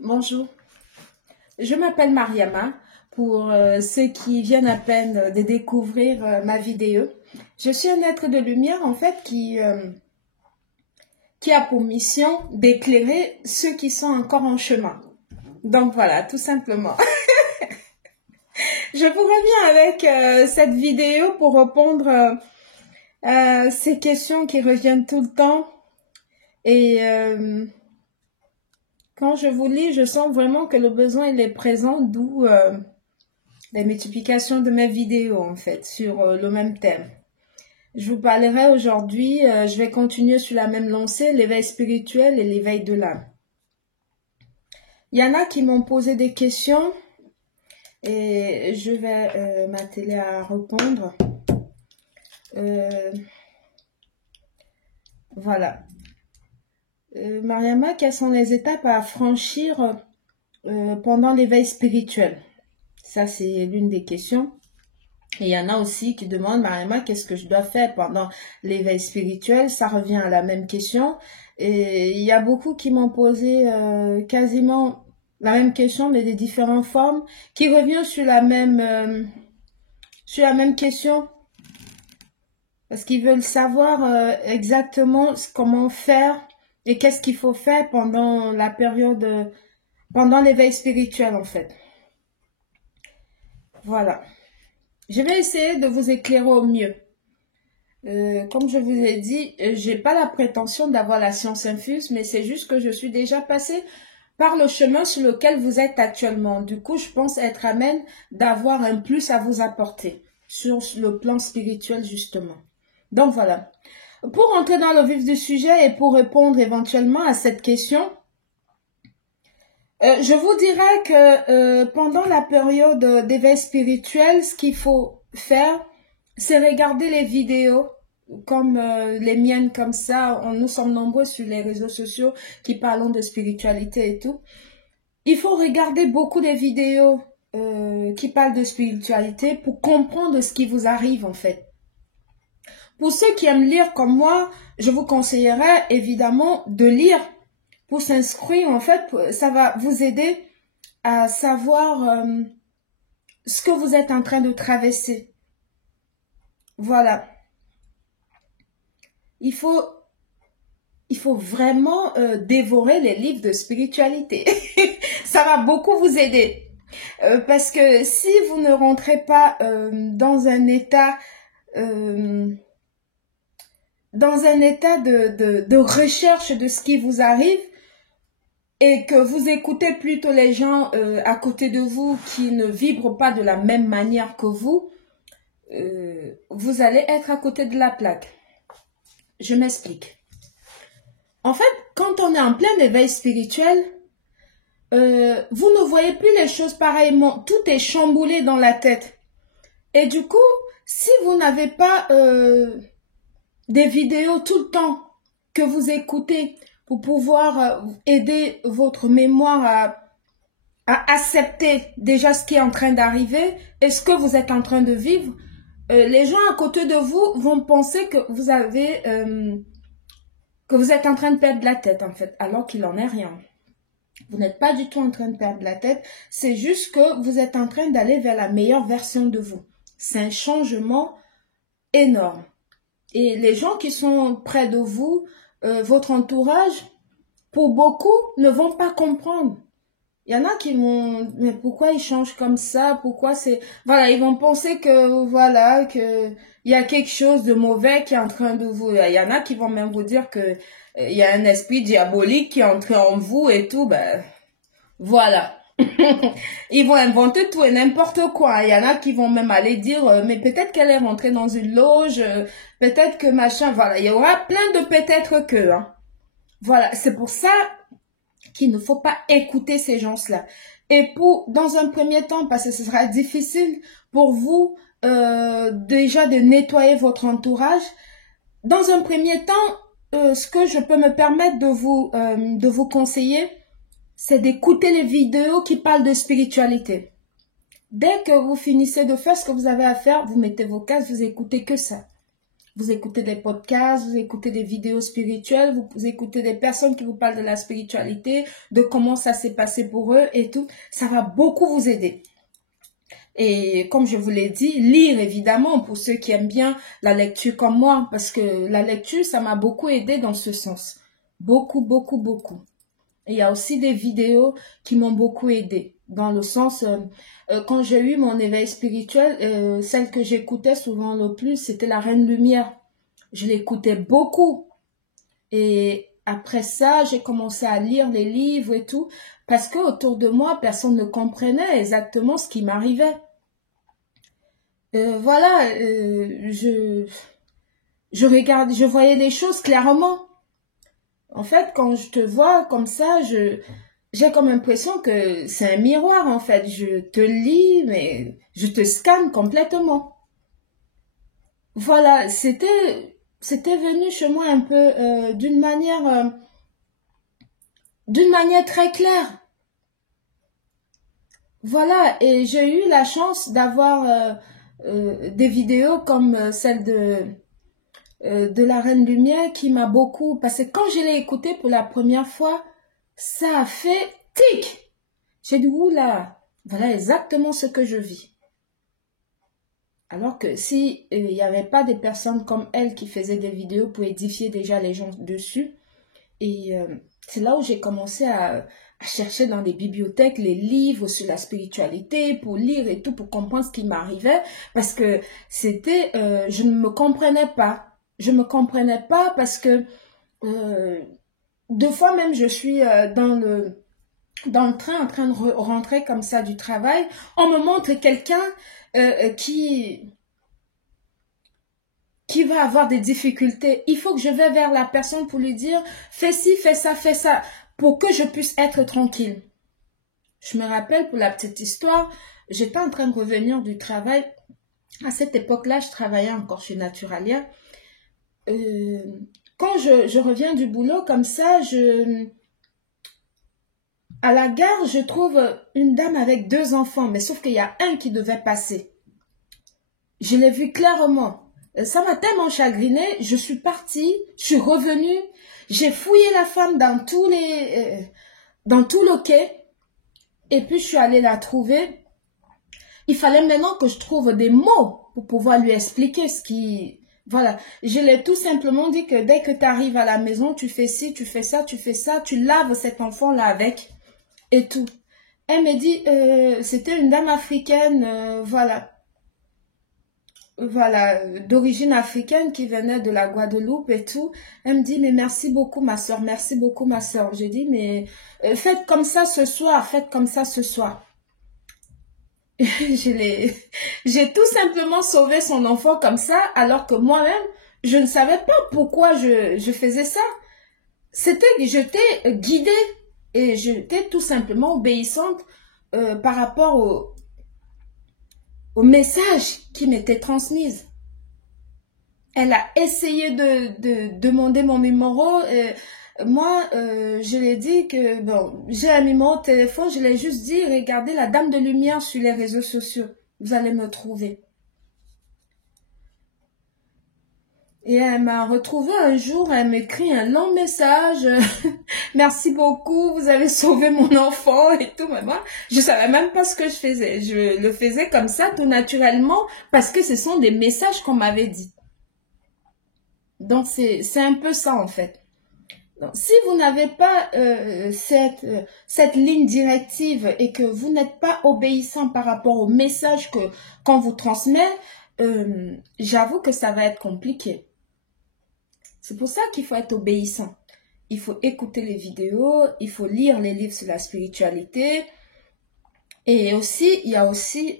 Bonjour, je m'appelle Mariama. Pour ceux qui viennent à peine de découvrir ma vidéo, je suis un être de lumière en fait qui a pour mission d'éclairer ceux qui sont encore en chemin. Donc voilà, tout simplement. Je vous reviens avec cette vidéo pour répondre à ces questions qui reviennent tout le temps. Et quand je vous lis, je sens vraiment que le besoin il est présent, d'où la multiplication de mes vidéos en fait sur le même thème. Je vous parlerai aujourd'hui, je vais continuer sur la même lancée, l'éveil spirituel et l'éveil de l'âme. Il y en a qui m'ont posé des questions et je vais m'atteler à répondre. Voilà. Mariama, quelles sont les étapes à franchir pendant l'éveil spirituel? Ça, c'est l'une des questions. Et il y en a aussi qui demandent, Mariama, qu'est-ce que je dois faire pendant l'éveil spirituel? Ça revient à la même question. Et il y a beaucoup qui m'ont posé quasiment la même question, mais de différentes formes, qui revient sur la même question. Parce qu'ils veulent savoir exactement comment faire et qu'est-ce qu'il faut faire pendant la période, pendant l'éveil spirituel en fait. Voilà. Je vais essayer de vous éclairer au mieux. Comme je vous ai dit, j'ai pas la prétention d'avoir la science infuse, mais c'est juste que je suis déjà passée par le chemin sur lequel vous êtes actuellement. Du coup, je pense être amène d'avoir un plus à vous apporter sur le plan spirituel, justement. Donc voilà. Pour entrer dans le vif du sujet et pour répondre éventuellement à cette question, je vous dirais que pendant la période d'éveil spirituel, ce qu'il faut faire, c'est regarder les vidéos comme les miennes comme ça. Nous sommes nombreux sur les réseaux sociaux qui parlent de spiritualité et tout. Il faut regarder beaucoup de vidéos qui parlent de spiritualité pour comprendre ce qui vous arrive en fait. Pour ceux qui aiment lire comme moi, je vous conseillerais évidemment de lire pour s'inscrire. En fait, ça va vous aider à savoir ce que vous êtes en train de traverser. Voilà. Il faut vraiment dévorer les livres de spiritualité. Ça va beaucoup vous aider. Parce que si vous ne rentrez pas dans un état de recherche de ce qui vous arrive et que vous écoutez plutôt les gens à côté de vous qui ne vibrent pas de la même manière que vous, vous allez être à côté de la plaque. Je m'explique. En fait, quand on est en plein éveil spirituel, vous ne voyez plus les choses pareillement. Tout est chamboulé dans la tête. Et du coup, si vous n'avez pas des vidéos tout le temps que vous écoutez pour pouvoir aider votre mémoire à accepter déjà ce qui est en train d'arriver et ce que vous êtes en train de vivre, les gens à côté de vous vont penser que vous avez que vous êtes en train de perdre la tête en fait, alors qu'il n'en est rien. Vous n'êtes pas du tout en train de perdre la tête, c'est juste que vous êtes en train d'aller vers la meilleure version de vous. C'est un changement énorme. Et les gens qui sont près de vous, votre entourage, pour beaucoup, ne vont pas comprendre. Il y en a qui vont, mais pourquoi ils changent comme ça? Pourquoi c'est, voilà, ils vont penser que, voilà, que il y a quelque chose de mauvais qui est en train de vous. Il y en a qui vont même vous dire que il y a un esprit diabolique qui est entré en vous et tout. Ben, voilà. Ils vont inventer tout et n'importe quoi. Il y en a qui vont même aller dire, mais peut-être qu'elle est rentrée dans une loge, peut-être que machin, voilà. Il y aura plein de peut-être que, hein. Voilà. C'est pour ça qu'il ne faut pas écouter ces gens-là. Et dans un premier temps, parce que ce sera difficile pour vous déjà de nettoyer votre entourage, dans un premier temps, ce que je peux me permettre de vous conseiller, c'est d'écouter les vidéos qui parlent de spiritualité. Dès que vous finissez de faire ce que vous avez à faire, vous mettez vos casques, vous écoutez que ça. Vous écoutez des podcasts, vous écoutez des vidéos spirituelles, vous écoutez des personnes qui vous parlent de la spiritualité, de comment ça s'est passé pour eux et tout. Ça va beaucoup vous aider. Et comme je vous l'ai dit, lire évidemment pour ceux qui aiment bien la lecture comme moi, parce que la lecture, ça m'a beaucoup aidé dans ce sens. Beaucoup, beaucoup, beaucoup. Et il y a aussi des vidéos qui m'ont beaucoup aidé, dans le sens, quand j'ai eu mon éveil spirituel, celle que j'écoutais souvent le plus, c'était la Reine Lumière. Je l'écoutais beaucoup. Et après ça, j'ai commencé à lire les livres et tout, parce que autour de moi, personne ne comprenait exactement ce qui m'arrivait. Voilà, je voyais les choses clairement. En fait, quand je te vois comme ça, j'ai comme l'impression que c'est un miroir, en fait. Je te lis, mais je te scanne complètement. Voilà, c'était venu chez moi un peu d'une manière très claire. Voilà, et j'ai eu la chance d'avoir des vidéos comme celle de la Reine Lumière qui m'a beaucoup... Parce que quand je l'ai écoutée pour la première fois, ça a fait tic. J'ai dit, oula, voilà exactement ce que je vis. Alors que si il n'y avait pas des personnes comme elle qui faisaient des vidéos pour édifier déjà les gens dessus, et c'est là où j'ai commencé à chercher dans des bibliothèques les livres sur la spiritualité pour lire et tout, pour comprendre ce qui m'arrivait, parce que c'était, je ne me comprenais pas. Je me comprenais pas parce que deux fois même je suis dans le train en train de rentrer comme ça du travail, on me montre quelqu'un qui va avoir des difficultés. Il faut que je vais vers la personne pour lui dire fais ci, fais ça, pour que je puisse être tranquille. Je me rappelle pour la petite histoire, j'étais en train de revenir du travail. À cette époque-là, je travaillais encore chez Naturalia. Quand je reviens du boulot comme ça, à la gare, je trouve une dame avec deux enfants, mais sauf qu'il y a un qui devait passer. Je l'ai vu clairement. Ça m'a tellement chagrinée, je suis partie, je suis revenue, j'ai fouillé la femme dans tout le quai, et puis je suis allée la trouver. Il fallait maintenant que je trouve des mots pour pouvoir lui expliquer ce qui... Voilà, je l'ai tout simplement dit que dès que tu arrives à la maison, tu fais ci, tu fais ça, tu laves cet enfant-là avec, et tout. Elle me dit, c'était une dame africaine, voilà. Voilà, d'origine africaine qui venait de la Guadeloupe et tout. Elle me dit, mais merci beaucoup ma soeur, merci beaucoup ma soeur. J'ai dit, mais faites comme ça ce soir, faites comme ça ce soir. J'ai tout simplement sauvé son enfant comme ça, alors que moi-même, je ne savais pas pourquoi je faisais ça. J'étais guidée et j'étais tout simplement obéissante par rapport au message qui m'était transmis. Elle a essayé de demander mon numéro. Moi, je lui ai dit que, bon, j'ai un numéro de téléphone. Je l'ai juste dit, regardez la Dame de Lumière sur les réseaux sociaux. Vous allez me trouver. Et elle m'a retrouvé un jour, elle m'écrit un long message. Merci beaucoup, vous avez sauvé mon enfant et tout. Mais moi, je savais même pas ce que je faisais. Je le faisais comme ça, tout naturellement, parce que ce sont des messages qu'on m'avait dit. Donc, c'est un peu ça, en fait. Donc, si vous n'avez pas cette ligne directive et que vous n'êtes pas obéissant par rapport au message qu'on vous transmet, j'avoue que ça va être compliqué. C'est pour ça qu'il faut être obéissant. Il faut écouter les vidéos, il faut lire les livres sur la spiritualité. Et aussi, il y a aussi...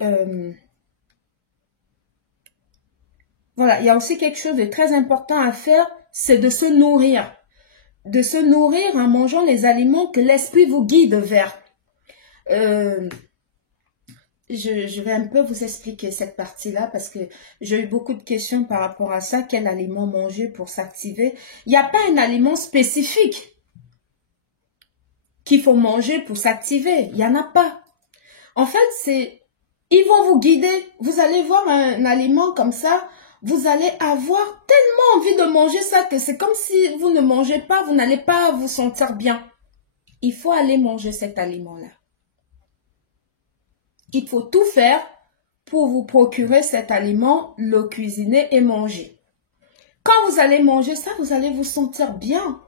voilà, il y a aussi quelque chose de très important à faire, c'est de se nourrir. De se nourrir en mangeant les aliments que l'esprit vous guide vers. Je vais un peu vous expliquer cette partie-là parce que j'ai eu beaucoup de questions par rapport à ça. Quel aliment manger pour s'activer? Il n'y a pas un aliment spécifique qu'il faut manger pour s'activer. Il n'y en a pas. En fait, ils vont vous guider. Vous allez voir un aliment comme ça. vous allez avoir tellement envie de manger ça que c'est comme si vous ne mangez pas, vous n'allez pas vous sentir bien. Il faut aller manger cet aliment-là. Il faut tout faire pour vous procurer cet aliment, le cuisiner et manger. Quand vous allez manger ça, vous allez vous sentir bien.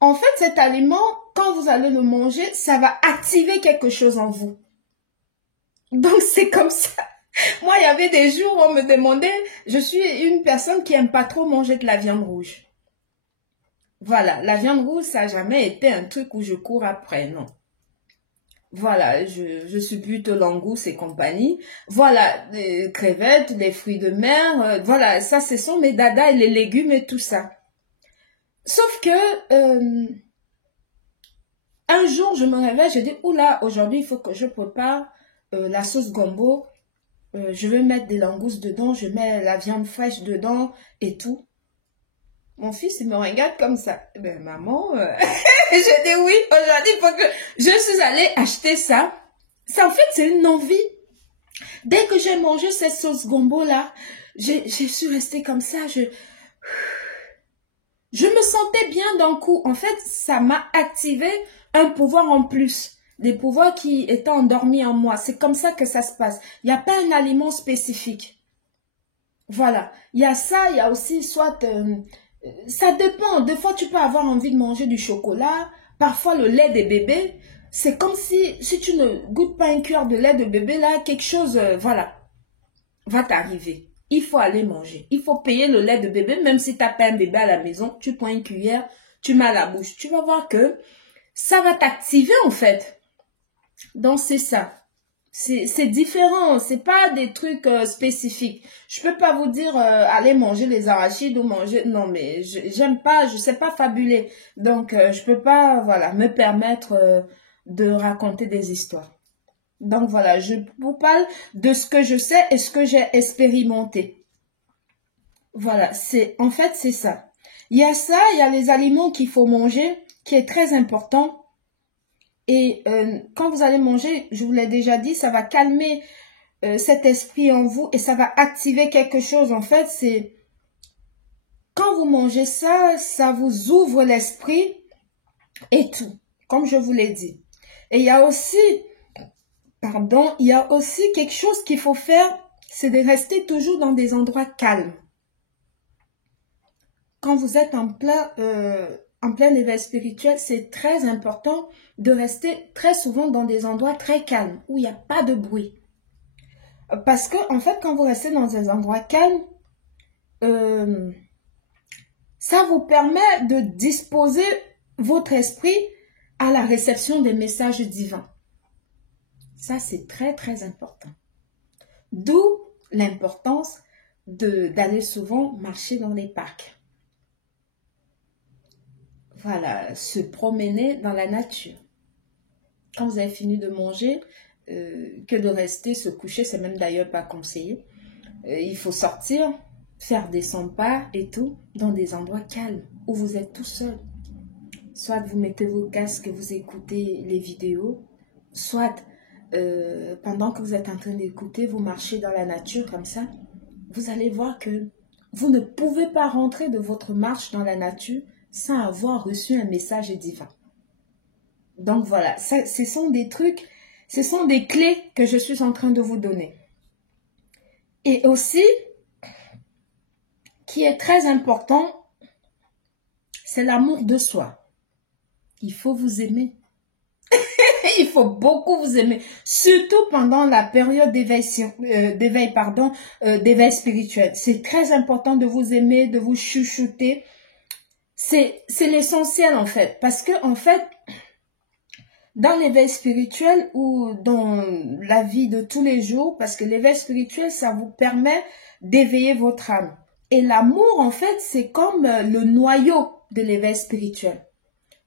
En fait, cet aliment, quand vous allez le manger, ça va activer quelque chose en vous. Donc, c'est comme ça. Moi, il y avait des jours où on me demandait, je suis une personne qui aime pas trop manger de la viande rouge. Voilà, la viande rouge, ça n'a jamais été un truc où je cours après, non. Voilà, je suis plutôt langouste et compagnie. Voilà, les crevettes, les fruits de mer, voilà, ça, ce sont mes dadas et les légumes et tout ça. Sauf que, un jour, je me réveille, je dis, oula, aujourd'hui, il faut que je prépare la sauce gombo. Je vais mettre des langoustes dedans, je mets la viande fraîche dedans et tout. Mon fils, il me regarde comme ça. Ben, maman, je dis oui, aujourd'hui, il faut que... Je suis allée acheter ça. Ça, en fait, c'est une envie. Dès que j'ai mangé cette sauce gombo-là, je suis restée comme ça. Je me sentais bien d'un coup. En fait, ça m'a activé un pouvoir en plus. Des pouvoirs qui étaient endormis en moi. C'est comme ça que ça se passe. Il n'y a pas un aliment spécifique. Voilà. Il y a ça, il y a aussi soit... ça dépend. Des fois, tu peux avoir envie de manger du chocolat. Parfois, le lait des bébés. C'est comme si tu ne goûtes pas une cuillère de lait de bébé, là, quelque chose, voilà, va t'arriver. Il faut aller manger. Il faut payer le lait de bébé, même si tu n'as pas un bébé à la maison. Tu prends une cuillère, tu mets à la bouche. Tu vas voir que ça va t'activer, en fait. Donc, c'est ça. C'est différent, c'est pas des trucs spécifiques. Je peux pas vous dire allez manger les arachides ou manger, non, mais j'aime pas, je sais pas fabuler. Donc je peux pas, voilà, me permettre de raconter des histoires. Donc voilà, je vous parle de ce que je sais et ce que j'ai expérimenté. Voilà, en fait c'est ça. Il y a ça, il y a les aliments qu'il faut manger, qui est très important. Et quand vous allez manger, je vous l'ai déjà dit, ça va calmer cet esprit en vous et ça va activer quelque chose. En fait, c'est quand vous mangez ça, ça vous ouvre l'esprit et tout, comme je vous l'ai dit. Et il y a aussi, pardon, il y a aussi quelque chose qu'il faut faire, c'est de rester toujours dans des endroits calmes. Quand vous êtes en plein éveil spirituel, c'est très important de rester très souvent dans des endroits très calmes, où il n'y a pas de bruit. Parce que, en fait, quand vous restez dans des endroits calmes, ça vous permet de disposer votre esprit à la réception des messages divins. Ça, c'est très, très important. D'où l'importance d'aller souvent marcher dans les parcs. Voilà, se promener dans la nature. Quand vous avez fini de manger, que de rester se coucher, c'est même d'ailleurs pas conseillé. Il faut sortir, faire des 100 pas et tout, dans des endroits calmes, où vous êtes tout seul. Soit vous mettez vos casques et vous écoutez les vidéos, soit pendant que vous êtes en train d'écouter, vous marchez dans la nature comme ça. Vous allez voir que vous ne pouvez pas rentrer de votre marche dans la nature sans avoir reçu un message divin. Donc voilà, ce sont des trucs, ce sont des clés que je suis en train de vous donner. Et aussi, qui est très important, c'est l'amour de soi. Il faut vous aimer. Il faut beaucoup vous aimer, surtout pendant la période d'éveil spirituel. C'est très important de vous aimer, de vous chouchouter. C'est l'essentiel en fait, parce que en fait, dans l'éveil spirituel ou dans la vie de tous les jours, parce que l'éveil spirituel, ça vous permet d'éveiller votre âme. Et l'amour, en fait, c'est comme le noyau de l'éveil spirituel.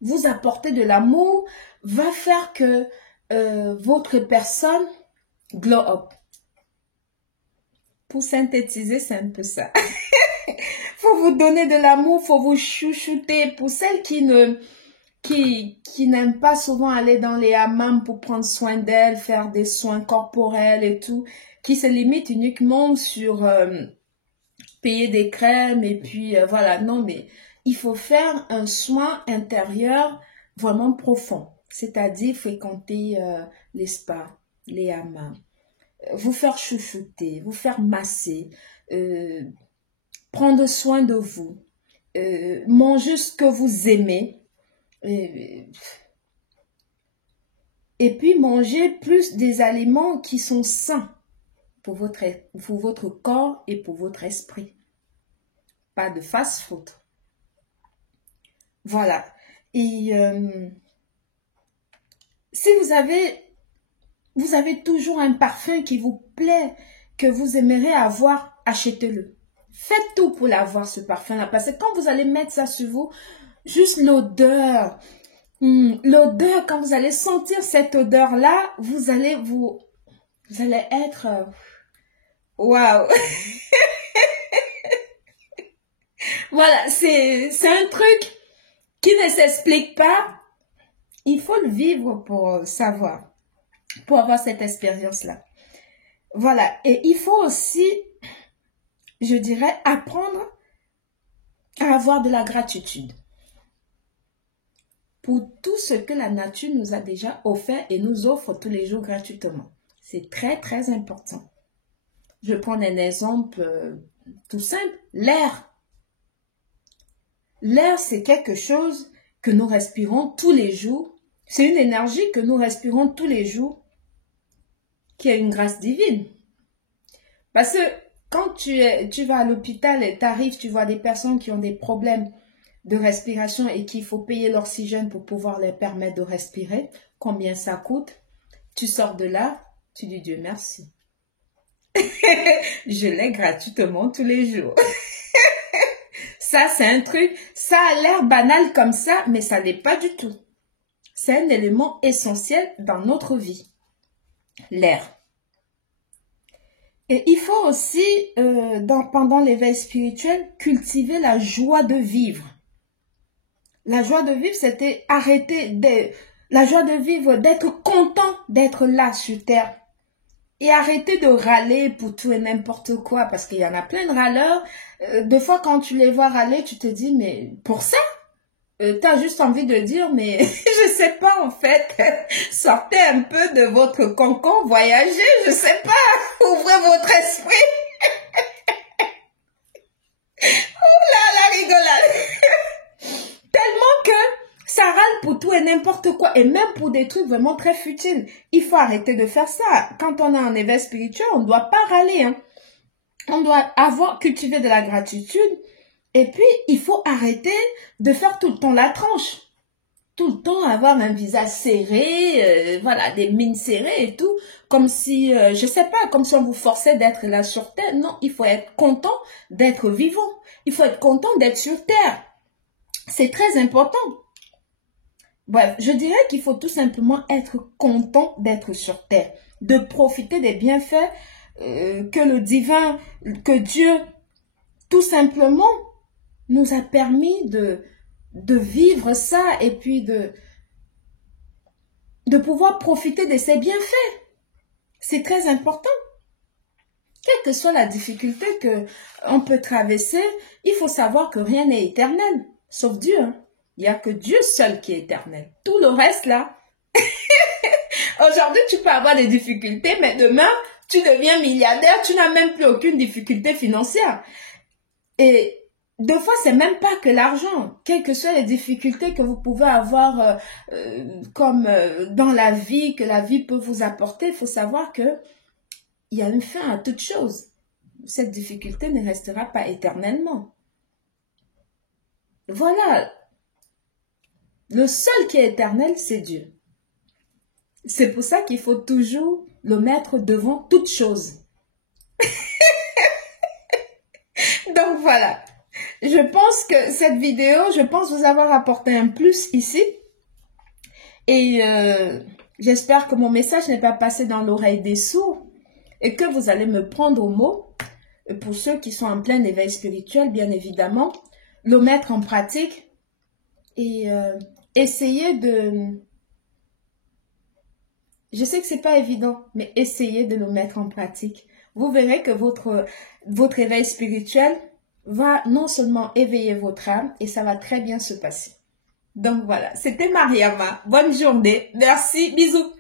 Vous apporter de l'amour va faire que votre personne glow up. Pour synthétiser, c'est un peu ça. Faut vous donner de l'amour, faut vous chouchouter. Pour celles qui n'aiment pas souvent aller dans les hammams pour prendre soin d'elles, faire des soins corporels et tout, qui se limitent uniquement sur payer des crèmes et puis voilà. Non, mais il faut faire un soin intérieur vraiment profond. C'est-à-dire fréquenter les spas, les hammams, vous faire chouchouter, vous faire masser, prendre soin de vous, manger ce que vous aimez, et puis manger plus des aliments qui sont sains pour votre corps et pour votre esprit. Pas de fast-food. Voilà. Et si vous avez toujours un parfum qui vous plaît, que vous aimeriez avoir, achetez-le. Faites tout pour l'avoir, ce parfum-là. Parce que quand vous allez mettre ça sur vous, juste l'odeur, l'odeur, quand vous allez sentir cette odeur-là, vous allez être... Waouh! Voilà, c'est un truc qui ne s'explique pas. Il faut le vivre pour savoir, pour avoir cette expérience-là. Voilà, et il faut aussi, je dirais, apprendre à avoir de la gratitude pour tout ce que la nature nous a déjà offert et nous offre tous les jours gratuitement. C'est très, très important. Je prends un exemple tout simple, l'air. L'air, c'est quelque chose que nous respirons tous les jours. C'est une énergie que nous respirons tous les jours, qui a une grâce divine. Parce que quand tu vas à l'hôpital et tu arrives, tu vois des personnes qui ont des problèmes de respiration et qu'il faut payer l'oxygène pour pouvoir leur permettre de respirer, combien ça coûte? Tu sors de là, tu dis Dieu merci. Je l'ai gratuitement tous les jours. Ça, c'est un truc, ça a l'air banal comme ça, mais ça n'est pas du tout. C'est un élément essentiel dans notre vie, l'air. Et il faut aussi, pendant l'éveil spirituel, cultiver la joie de vivre. La joie de vivre, c'était la joie de vivre, d'être content d'être là sur Terre. Et arrêter de râler pour tout et n'importe quoi, parce qu'il y en a plein de râleurs. Des fois, quand tu les vois râler, tu te dis, mais pour ça, tu as juste envie de dire, mais je sais pas en fait, sortez un peu de votre cocon, voyagez, je sais pas, ouvrez votre esprit. Ouh là, la rigolade. Tellement que ça râle pour tout et n'importe quoi, et même pour des trucs vraiment très futiles. Il faut arrêter de faire ça. Quand on est en éveil spirituel, on ne doit pas râler. Hein. On doit cultivé de la gratitude. Et puis, il faut arrêter de faire tout le temps la tranche. Tout le temps avoir un visage serré, voilà, des mines serrées et tout. Comme si, je sais pas, comme si on vous forçait d'être là sur Terre. Non, il faut être content d'être vivant. Il faut être content d'être sur Terre. C'est très important. Bref, je dirais qu'il faut tout simplement être content d'être sur Terre. De profiter des bienfaits que le divin, que Dieu, tout simplement, nous a permis de vivre ça et puis de pouvoir profiter de ses bienfaits. C'est très important. Quelle que soit la difficulté qu'on peut traverser, il faut savoir que rien n'est éternel, sauf Dieu. Hein. Il n'y a que Dieu seul qui est éternel. Tout le reste là. Aujourd'hui, tu peux avoir des difficultés, mais demain, tu deviens milliardaire, tu n'as même plus aucune difficulté financière. Et des fois, c'est même pas que l'argent. Quelles que soient les difficultés que vous pouvez avoir comme dans la vie, que la vie peut vous apporter, il faut savoir que il y a une fin à toute chose. Cette difficulté ne restera pas éternellement. Voilà. Le seul qui est éternel, c'est Dieu. C'est pour ça qu'il faut toujours le mettre devant toute chose. Donc voilà. Je pense que cette vidéo, je pense vous avoir apporté un plus ici. Et j'espère que mon message n'est pas passé dans l'oreille des sourds et que vous allez me prendre au mot. Pour ceux qui sont en plein éveil spirituel, bien évidemment, le mettre en pratique et essayer de... Je sais que c'est pas évident, mais essayez de le mettre en pratique. Vous verrez que votre éveil spirituel va non seulement éveiller votre âme et ça va très bien se passer. Donc voilà, c'était Mariama. Bonne journée. Merci, bisous.